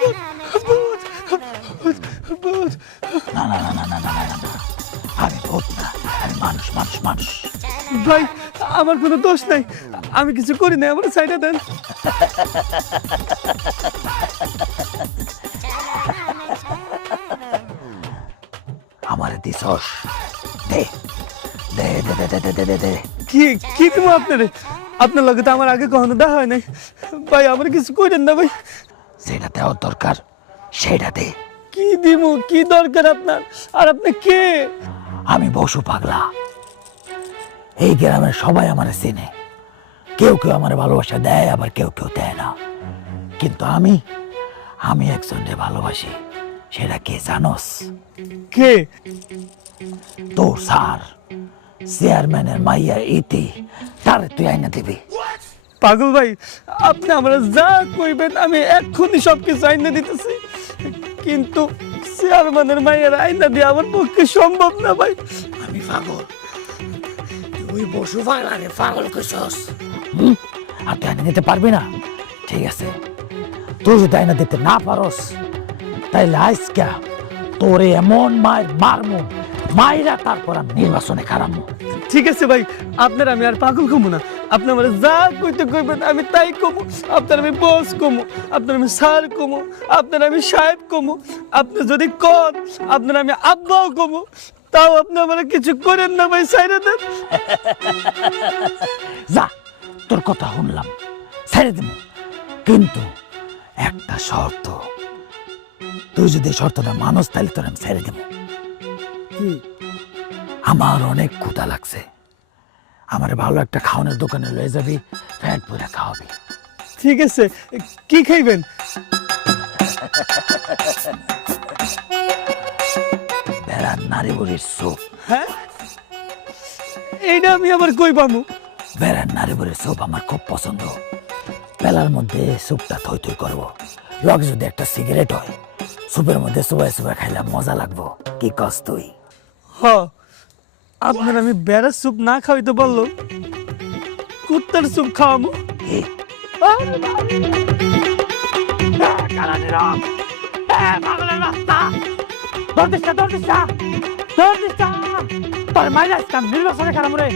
ভূত। না না না না না না না না, আমি ভূত না, আমি মানুষ মানুষ মানুষ। ভাই আমার কোনো দোষ নাই, আমি কিছু করি নাই, আমার সাইডে দেন। আমার দিছস, দে দে দে দে দে দে দে দে। কি কি তুমি আপনার লগে তো আমার আগে কখনো দেখা হয় নাই ভাই, আমার কিছু করেন না ভাই। যেটা দেওয়ার দরকার সেটা দে। কি দিমু, কি দরকার আপনার? আর আপনি কে? আমি বসু পাগলা, এই গ্রামের সবাই আমার চেনে। কেউ কেউ আমার ভালোবাসা দেয়, আবার কেউ কেউ দেয় না, কিন্তু আমি একজনকে ভালোবাসি। সেটা কে জানোস? কে? তোর স্যার, চেয়ারম্যানের মাইয়া ইতি, তার তুই আইনা দিবি। পাগল ভাই, আপনি আমরা যা কইবেন আমি এক্ষুনি সবকিছু আইনা দিতেছি, কিন্তু চেয়ারম্যানের মায়ের আইনা দিয়ে আমার পক্ষে সম্ভব না ভাই। আমি পাগল, তুই বসু পাগলা রে, পাগল কইছস। আর তুই আইনা দিতে পারবি না? ঠিক আছে, তুই যদি আইনা দিতে না পারস, তাইলে আজকা তোরে এমন মায়ের মারমু, মাইরা তারপর আমি নির্বাচনে খারামু। ঠিক আছে ভাই, আপনার আমি আর পাগল কমু না, আপনি আমার যা কইতে কইবেন আমি তাই কমু। আপনার আমি বস কমু, আপনার আমি স্যার কমু, আপনার আমি সাহেব কমু, আপনি যদি কন আপনার আমি আব্বাও কমু, তাও আপনি আমার কিছু করেন না ভাই, সাইরা দেন। যা, তোর কথা শুনলাম, ছেড়ে দেব, কিন্তু একটা শর্ত। তুই যদি শর্তটা মানুষ, তাহলে তোর আমি ছেড়ে দেব। আমার অনেক ক্ষুধা লাগছে, আমার ভালো একটা খাওয়ানোর দোকানে লয়ে যাবি, ফ্যাট পুরা খাওয়াবি। ঠিক আছে, কি খাইবেন? বেড়ার নারী বুড়ির স্যুপ। হ্যাঁ, এইটা আমি আবার কই পামু? বেড়ার নারী বুড়ির স্যুপ আমার খুব পছন্দ। বেলার মধ্যে স্যুপটা থই থই করবো, লগে যদি একটা সিগারেট হয়, স্যুপের মধ্যে চুবাই চুবাই খাইলে মজা লাগবো। কি কস তুই? হ, আপনার আমি বেড়ার স্যুপ না খাওয়াইতে বললো, কুত্তার স্যুপ খাওয়ামু। এ, তোর মাইরা নির্বাচনে খারাপ রে।